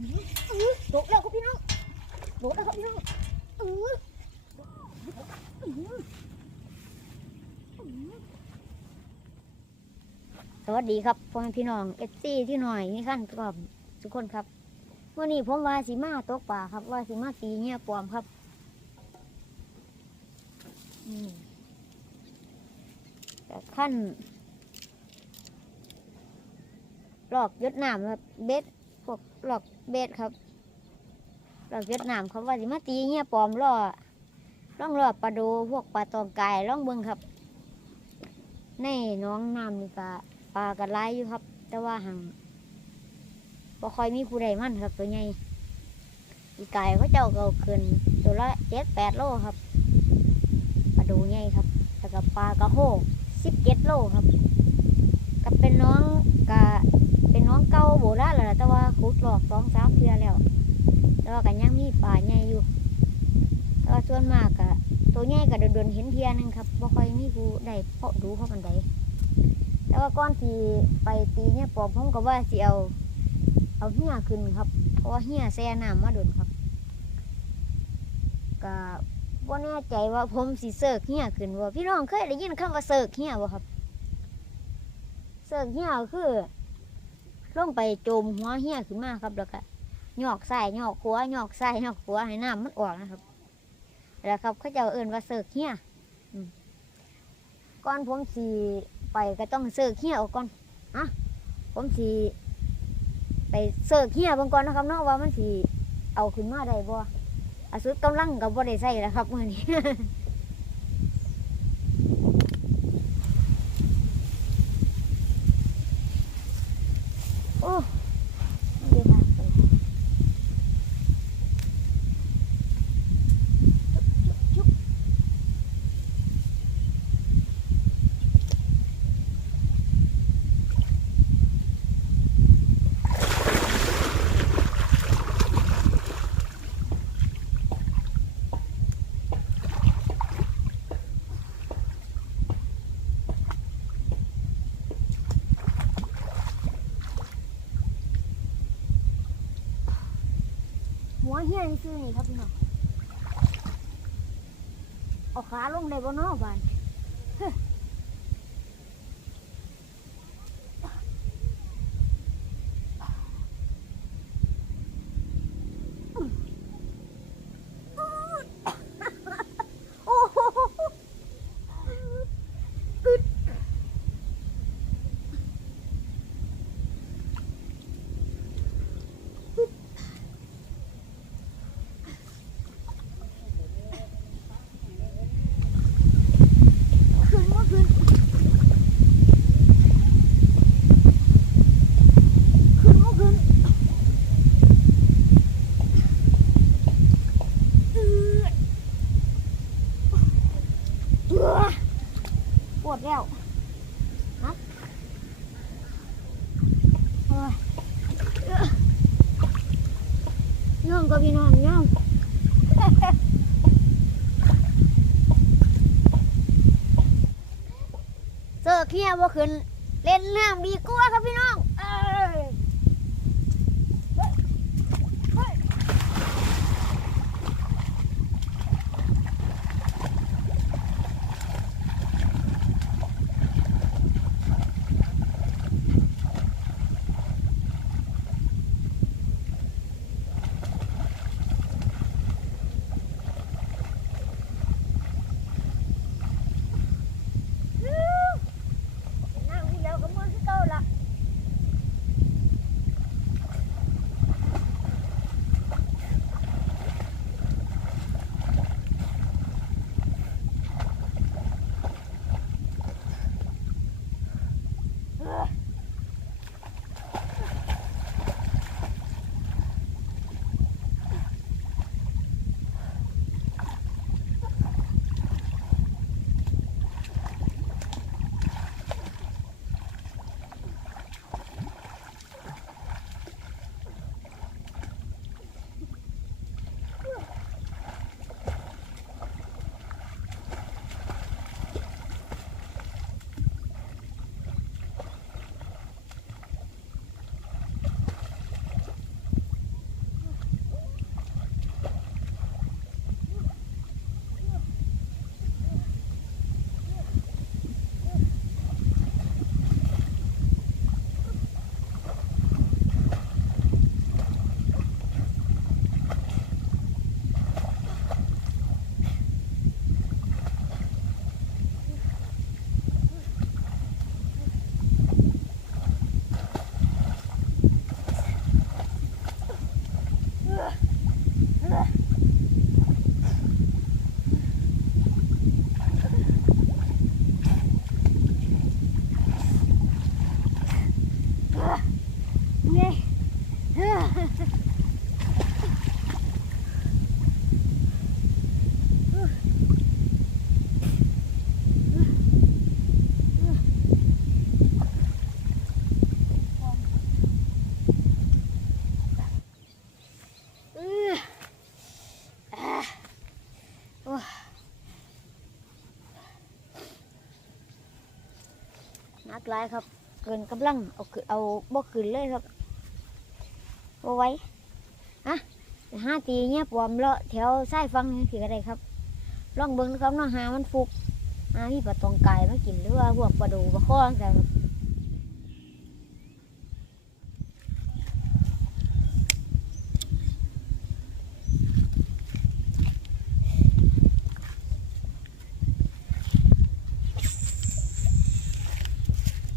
โดดแล้วครับพี่น้องโดดแล้วครับพี่น้องเออสวัสดีครับพ่อแม่พี่น้องเอฟซีที่หน่อยนี่ขั้นกรอบทุกคนครับวันนี้ผมว่าสีมาตกป่าครับ ว่าสีมาตีเงี้ยปลอมครับแต่ขั้นหลอกยดน้ำครับเบ็ดพวกหลอก เบ็ดครับหลอกยดน้ำครับว่าสิมาตีเงี้ยปลอมล่อล่องล่อปลาดูพวกปลาตองไกายล่องเบิงครับ ในน้องน้ำนี่ก็ปลากระไลอยู่ครับ แต่ว่าหังบ่คอยมีผู้ใดมั่นครับ ตัวใหญ่อีกายเขาเจ้าเก็เอาขึ้นตัวละเจ็ดแปดโลครับปลาดูใหญ่ครับแล้วก็ปลากระโหสิบเจ็ดโลครับ ก็เป็นน้องกะ เป็นน้องเก่าโบราณแล้วล่ะแต่ว่าขุดหลอกสองสามเทือแล้ว แต่ว่ากันยังมีป่าใหญ่อยู่แต่ว่าส่วนมากกะตัวใหญ่ก็โดนเห็นเทียนึงครับบ่ค่อยมีผู้ได้เพาะดูเพราะมันใดแต่ว่าก่อนทีไปตีเนี่ยปอมผมก็ว่าสิเอาเอาเหี้ยขึ้นครับ เพราะว่าเหี้ยแซ่น้ำมาโดนครับก็บ่แน่ใจว่าผมสิเสิร์กเหี้ยขึ้นบ่พี่น้องเคยได้ยินคำว่าเสิร์กเหี้ยบ่ครับเสิร์กเหี้ยคือ ลงไปโจมหัวเหี้ยขึ้นมาครับแล้วก็หยอกใส่หยอกขัวหยอกใส่หยอกขัวให้น้ำมันออกนะครับแล้วครับเขาจะเอิ้นว่าเสิร์กเฮียก่อนผมสีไปก็ต้องเสิร์กเฮียออกก่อนอะผมสีไปเสิร์กเฮียบางก่อนนะครับเนาะว่ามันสีเอาขึ้นมาได้บ่อสุดกำลังกับบ่ได้ใส่แล้วครับมื่อนี้ โอ้เดี๋ยวนะไปนะจุ๊บจุ๊บจุ๊บ หัวเฮียนี่ซื้อนี่ ครับพี่น้องเอาขาลงได้บ่เนอบานเฮ้ยโอ้โหกึดขึ้นว่าขึ้นขึ้นว่าขึ้นเอื้อเอื้อปวด แล้วนะน้องก็พี่น้องน้องเจอเขี้ยบ่ขึ้นเล่นน้ำดีกว่าครับพี่น้อง กหลายครับ เกินกำลังเอาคือเอาบ่ขึ้นเลยครับบ่ไว้อะห้าตีเงี้ยปลอมเลาะแถวไส้ฟังนี่คืออะไรครับล่องเบิ้งนะครับน้องหามันฟุกหามีปลาตองกายมากินหรือว่าพวกปลาดูปลาข้อแต่างๆครับ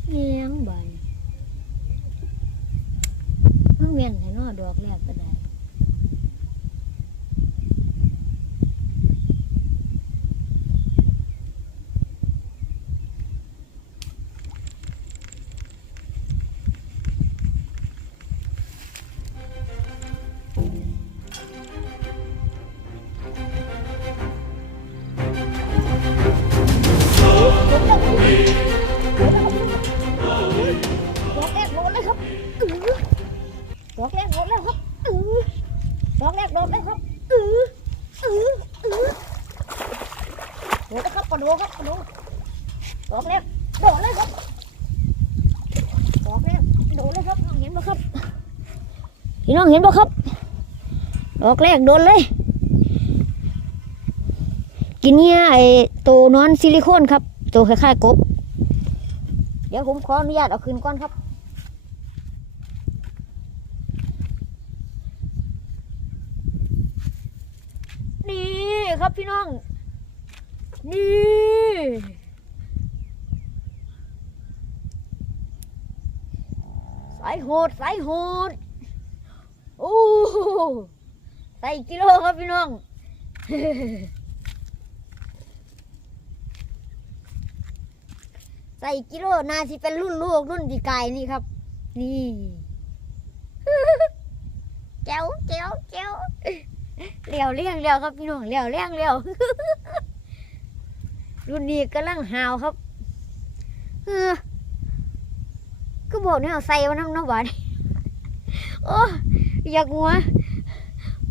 เลี้ยงบานมันเมียนให้น อกแรกก็ได้ ดนแล้วครับกระโดดครับกระโดดดอกแรกโดนเลยครับดอกแรกโดนเลยครับเห็นปะครับพี่น้องเห็นปะครับ ดอกแรกโดนเลย กินเนี่ยไอตัวนอนซิลิโคนครับ ตัวคล้ายๆกบ เดี๋ยวผมขออนุญาตเอาคืนก่อนครับ นี่ครับพี่น้อง นี่สายโหดสายโหดโอ้ใส่กิโลครับพี่น้องใส่กิโลนาสิเป็นรุ่นลูกรุ่นดีกายนี่ครับ นี่แจ๋วแจ๋วแจ๋วเลี้ยวเลี้ยงเลี้ยวครับพี่น้องเลี้ยวเลี้ยงเลี้ยว รุ่นนี้กำลังหาวครับเออก็บอกเนี่ยใส่มาน้ำน้ำหวานโอ้อยากหัว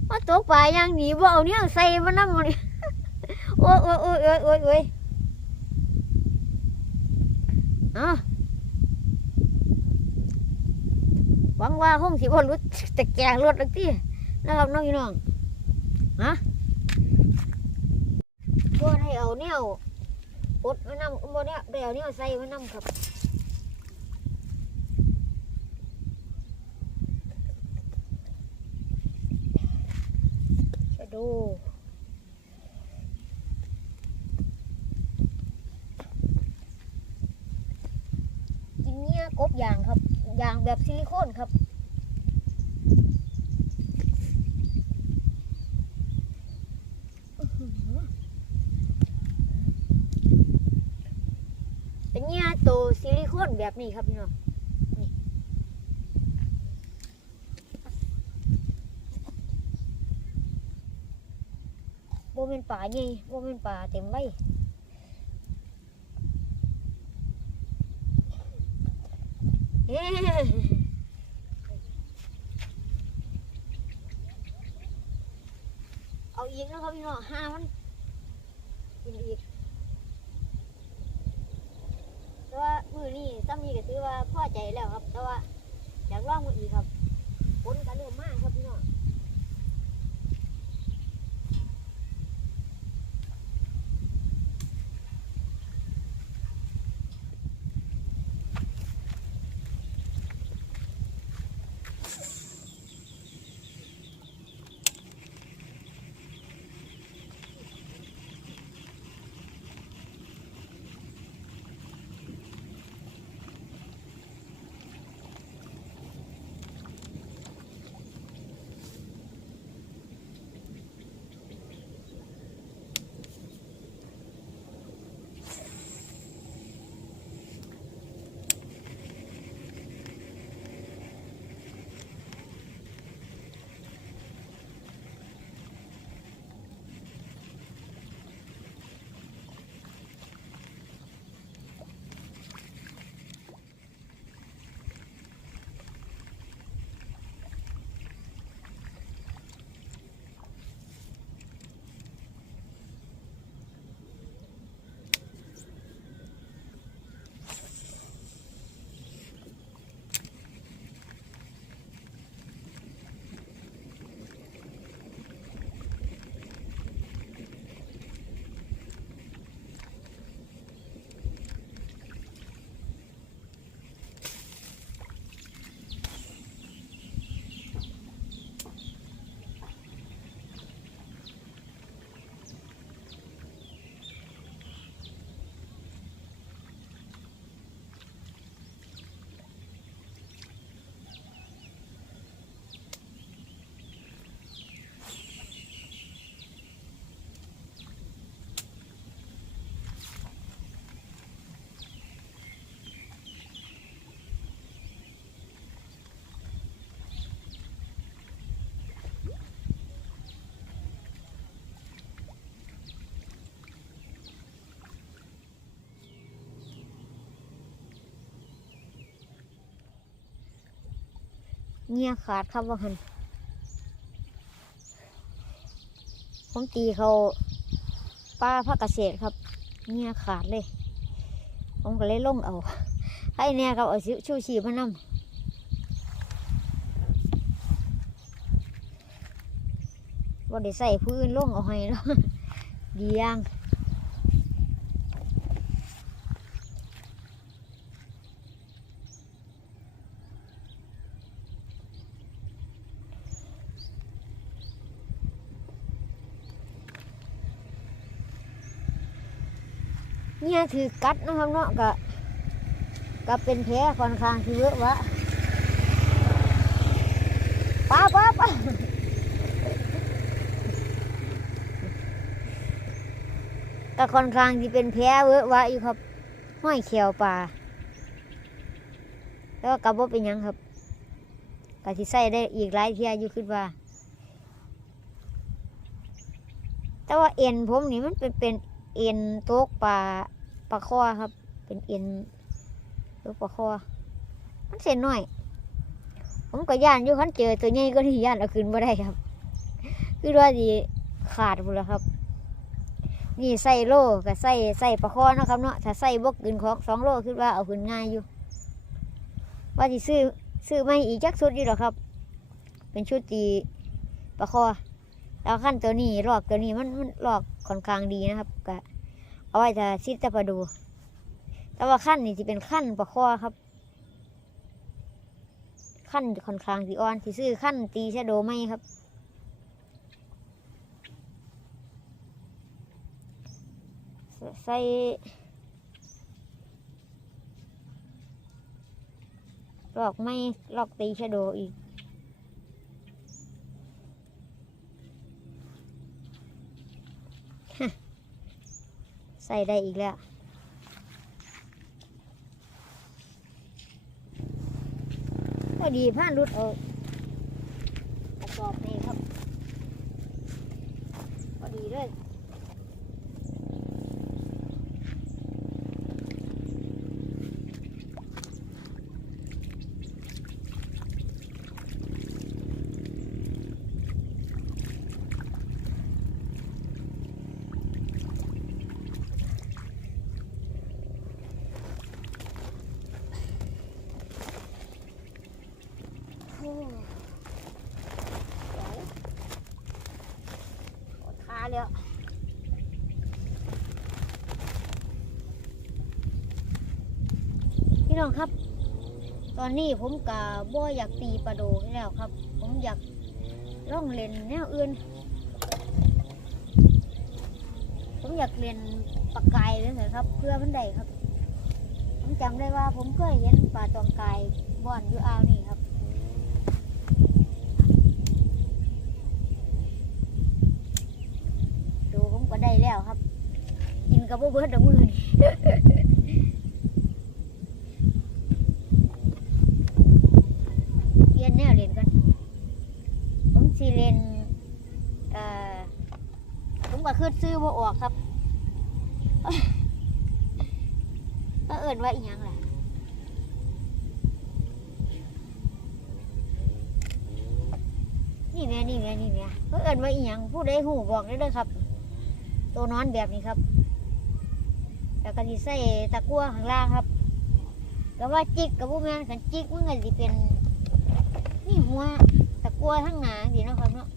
ว่าตกปลาย่างหนีบ่เอาเนี่ยใส่มาน้ำมันโอ้ยโอ้ยโอ้ยโอ้ยโอ้ยโอ้ยเอาหวังว่าห้องสิบ่รุดแต่แกงรถแล้วที่นะครับน้องพี่น้องฮะก็ให้เอาแนว อดมานนำบ่เนี่ยได้เอาแนวใส่มานนำครับจะดูกินเนี่ยกบยางครับยางแบบซิลิโคนครับ อื้อหือเป็นเนี่ยตัวซิลิโคน แบบนี้ครับพี่น้องโบเป็นป่าใหญ่โบเป็นป่าเต็มใบเอ๊ะเอาอีกนะครับพี่น้องห้ามันกินอีกแต่ว่ามือนี่ซ้ำนี่ก็ถือว่าพอ ใจแล้วครับ แต่ว่าอยากลองมืออีกครับผลก็เริ่มมากครับ เงียขาดครับว่าหันผมตีเขาป้าพักเกษตรครับเงียขาดเลย ผมก็เลยล่งเอาให้แน่ครับเอาชูชีพมานำว่าได้ใส่พื้นล่งเอาให้แล้วดีอย่าง ถือกัดนะครับเนาะก็ก็เป็นแผลค่อนข้างที่เยอะวะป้าป้าป้าก็ค่อนข้างที่เป็นแผลเยอะวะอยู่ครับห้อยเขียวปลาแล้วก็กระบอกเป็นยังครับก็ที่ใส่ได้อีกหลายเทียอยู่ขึ้นว่า แต่ว่าเอ็นผมนี่มันเป็นเป็นเอ็นโต๊กปลา ปลาคอครับ เป็นเอ็นโต๊กปลาคอ มันเส้นหน้อย ผมก็ย่านอยู่คันเจอตัวใหญ่ก็ที่ย่านเอาขึ้นมาได้ครับ คือว่าดีขาดหมดแล้วครับ นี่ใส่โลกับใส่ใส่ปลาคอนะครับเนาะ ถ้าใส่บกขึ้นของสองโลคือว่าเอาขึ้นง่ายอยู่ ว่าที่ซื้อซื้อไม่อีกจักชุดอยู่หรอครับ เป็นชุดตีปลาคอแล้วขั้นตัวนี้ลอกตัวนี้มันมันลอกค่อนข้างดีนะครับก็ เอาไว้จะซิดจะประดู แต่ว่าขั้นนี่จะเป็นขั้นประคอครับขั้นค่อนข้างสีอ่อนที่ซื้อขั้นตีชะโดไม่ครับ ใส่ลอกไม่ลอกตีชะโดอีก ส่ได้อีกแล้ว พอดีผ่านรุดออกประกอบนี่ครับ พอดีเลย พี่น้องครับ ตอนนี้ผมกะบ่อยากตีปลาโดแล้วครับ ผมอยากล่องเล่นแนวอื่น ผมอยากเรียนปลากายเลยนะครับ เพื่อมันได้ครับ ผมจำได้ว่าผมเคยเห็นปลาตองกายบ่อนอยู่อ่าวนี่ครับดูผมก็ได้แล้วครับ กินกับบ่เบิร์ดดอกมือนี่ เปลี่ยนแนวเล่นกัน ผมสีเล่นเอ่อผมก็คือซื้อบ่ออกครับ นว่าอีหยังล่ะนี่แม่นี่แม่นี่แม่ก็เอิ่นว่าอีหยังผู้ใดหูบอกได้เลยครับ ตัวนอนแบบนี้ครับแล้วก็สิใส่ตะกั่วข้างล่างครับก็ว่าจิกกับผู้แม่นขันจิกมันก็สิเป็นนี่หัวตะกั่วทั้งหนาดีนะครับเนาะ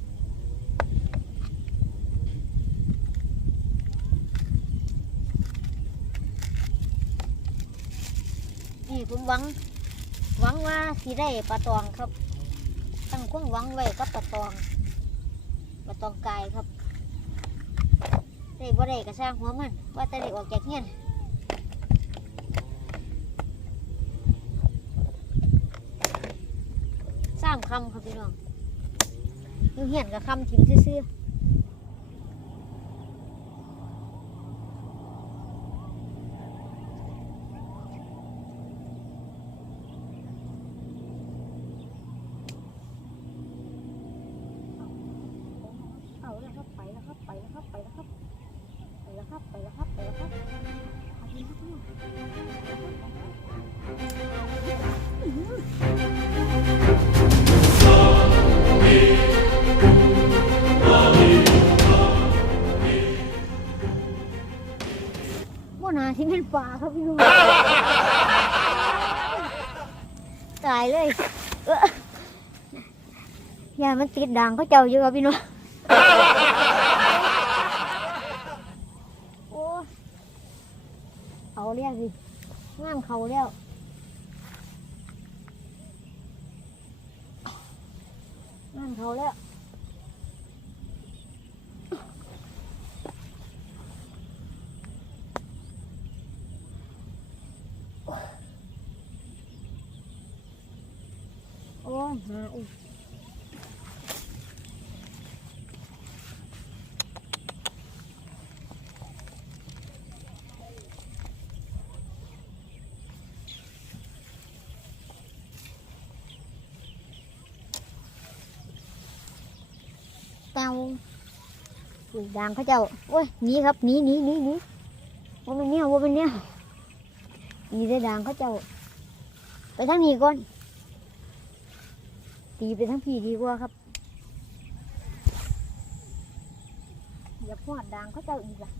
นี่ผมหวัง หวังว่าสิได้ปลาตองครับ ตั้งความหวังไว้กับปลาตองปลาตองกายครับได้บ่ได้ก็สร้างหัวมัน ว่าแต่ได้ออกจากเงี้ยสร้างคำครับพี่น้องอยู่เฮียนกับคำถิ่มซื่อๆ บ่นาที่เป็นปลาครับพี่ลุงตายเลยเอออย่ามันติดด่างเขาเจ้าอยู่ครับพี่น้อง เขาแล้วโอ้ยหาอีกเตา อุ้ยดังเขาเจ้าโอ้ยหนีครับหนีหนีหนีหนีว่าเป็นเนี่ยว่าเป็นเนี่ยหนีได้ดางเขาเจ้า ไปทางนี้ก่อน ตีไปทั้งพี่ดีกว่าครับอย่าพอดดางเขาเจ้าอีกล่ะ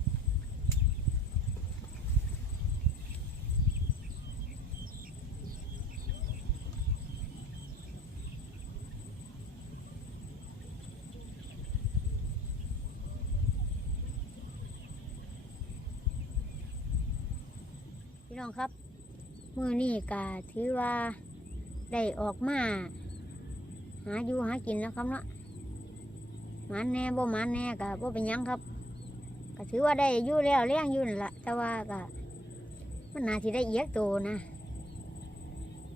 พี่ น้องครับมือนี่กาถือว่าได้ออกมา หาอยู่หากินแล้วครับเนาะหมันแน่บ่หมันแน่ก็บ่เป็นยังครับ ก็ถือว่าได้อยู่แล้วเลี้ยงอยู่นั่นละแต่ว่าก็มันน่าสิได้เอียกโตนะ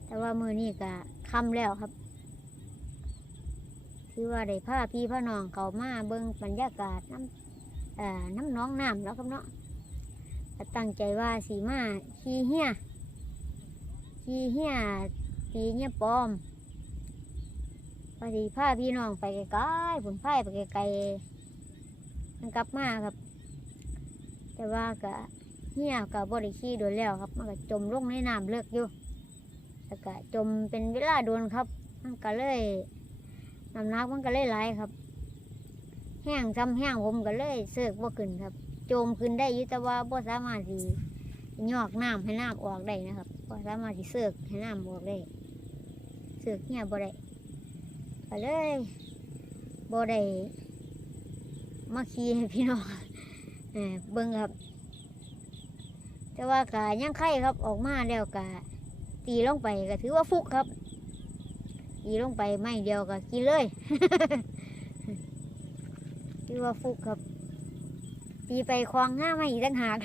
แต่ว่ามือนี้ก็คำแล้วครับ ถือว่าได้พาพี่พาน้องเขามาเบิ่งบรรยากาศน้ำเอ่อน้ำน้องน้ำแล้วครับเนาะ ก็ตั้งใจว่าสีมาขี่เหี้ยขี่เหี้ยตีเหี้ยปลอมพอดีพาพี่น้องไปไกลๆผลพายไปไกลๆมันกลับมาครับ แต่ว่าก็เหี่ยกับบริขี้โดนแล้วครับมันก็จมลงในน้ำเลิกอยู่แล้วก็จมเป็นเวลาโดนครับ มันก็เลยน้ำหนักมันก็เลยไหลครับ แห้งซ้ำแห้งผมก็เลยเสือกบ่ขึ้นครับ จมขึ้นได้ยู่แต่ว่าบ่สามารถสิยอกน้ำให้น้ำออกได้นะครับบ่สามารถสิเสือกให้น้ำออกได้เสือกเหี่ยบ่ได้ก็เลยบ่ได้มาขี่ให้พี่น้องเอ่อเบิ่งครับ แต่ว่ากะยังไข่ครับออกมาแล้วกะตีลงไปก็ถือว่าฟุกครับ ตีลงไปไม่เดียวก็กินเลยถือว่าฟุกครับ ตีไปคลองง่าไม่อีกต่างหาก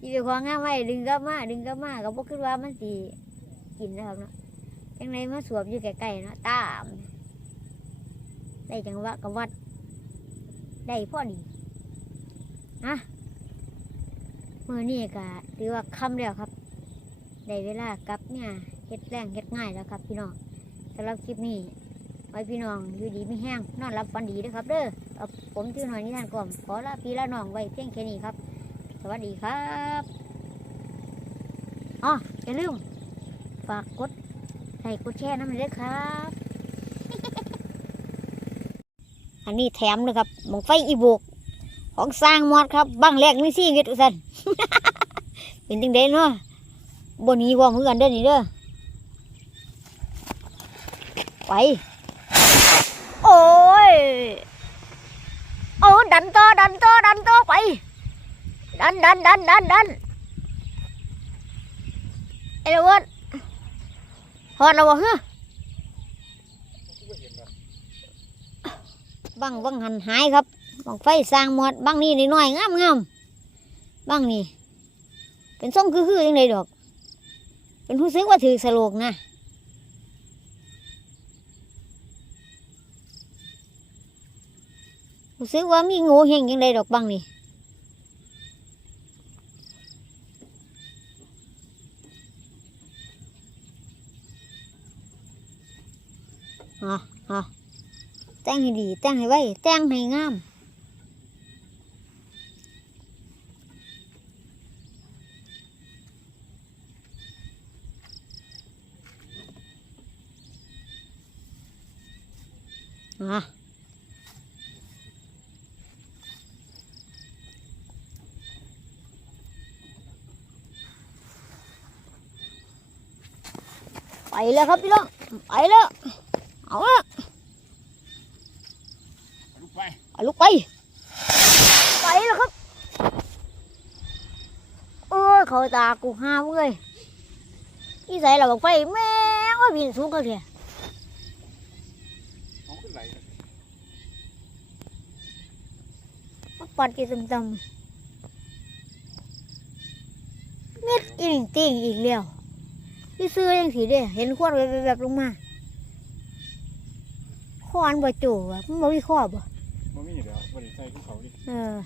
ตีไปคลองง่าไม่ดึงกลับมาดึงกลับมาก็บ่คิดว่ามันสิกินนะครับเนาะจังไรมาสวมอยู่ใกล้ๆเนาะตามได้จังหวะกับวัด ได้พอดีนะเมื่อนี่ก็ถือว่าคำแล้วครับ ได้เวลากลับเนี่ยเฮ็ดแรงเฮ็ดง่ายแล้วครับ พี่น้องสำหรับคลิปนี้ไว้พี่น้องอยู่ดีไม่แห้งนอนรับฝันดีเด้วยครับ เด้อ ผมชื่อหน่อยนิทานกล่อมขอลาพี่ลาน้องไว้เพียงแค่นี้ครับ สวัสดีครับอ๋ออย่าลืมฝากกดไลค์กดแชร์น้ำมันด้วยครับ อันนี้แถมเลยครับมองไฟอีโบกของสร้างมอดครับบังแรกนี่สิเวทอุสันเป็นจังเด่นเนาะบนนี้ว่ามือกันเด้อนี่เด้อไป โอ้ยโอ้ดันต่อดันต่อดันต่อไป ดันดันดันดันดันไอ้เด็กฮอดแล้วบ่ฮะบังบังหันหายครับบังไฟสร้างหมดบังนี่นิดหน่อยงามงามบังนี่เป็นทรงคือคือยังไงดอก เป็นผู้ซื้อว่าถือสโลกนะผู้ซื้อว่ามีงูเฮงยังไงดอกบังนี่ ฮะแต่งให้ดี แต่งให้ไวแต่งให้งามฮะไปเลยครับพี่น้องไปเลยเอาละ เอาลูกไป ไปแล้วครับ โอ้ยเขาตากูห้ามเลยอีใส่เราบอกไปแม่ว่าบินสูงเขาเถอะมาปัดกี่ตึมๆเม็ดอีหลิงติ่งอีกแล้วที่ซื้อยังสีเด้เห็นขวดแบบแบบลงมาขวานบ่จู่อะมันบ่มีขอบ่มั นไม่อยู่แล้วบริใส่ขึ้นเขาดิเออ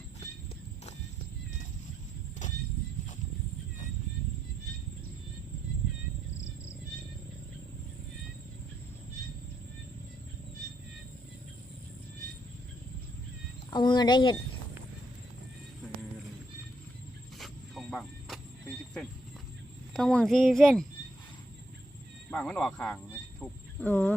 เอามือได้เห็ดทองบังสี่สิบเส้นต้องวางที่เส้นบังมันออกขางไหมถูกเออ